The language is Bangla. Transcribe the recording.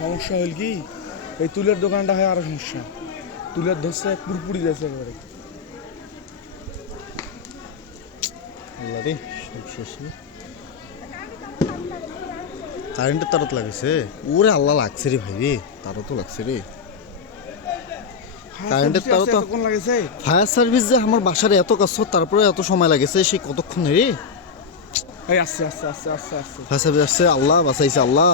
সমস্যা হল কি এই তুলের দোকানটা হয় আরো সমস্যা তুলের ধরছে পুরপুরি যাচ্ছে একেবারে আল্লাহ রে সব শেষ রে কারেন্টের তারও তো লাগছে ওরে আল্লাহ লাগছে রে ভাই রে তারও তো লাগছে রে কারেন্টের তারও তো কোন লাগেছে ফায়ার সার্ভিস যে আমার বাসার এত কাছে তারপরে এত সময় লাগেছে সে কতক্ষণ রে এই আস্তে আস্তে আস্তে আস্তে আস্তে ফায়ার সার্ভিস আসছে আল্লাহ বাঁচাইছে আল্লাহ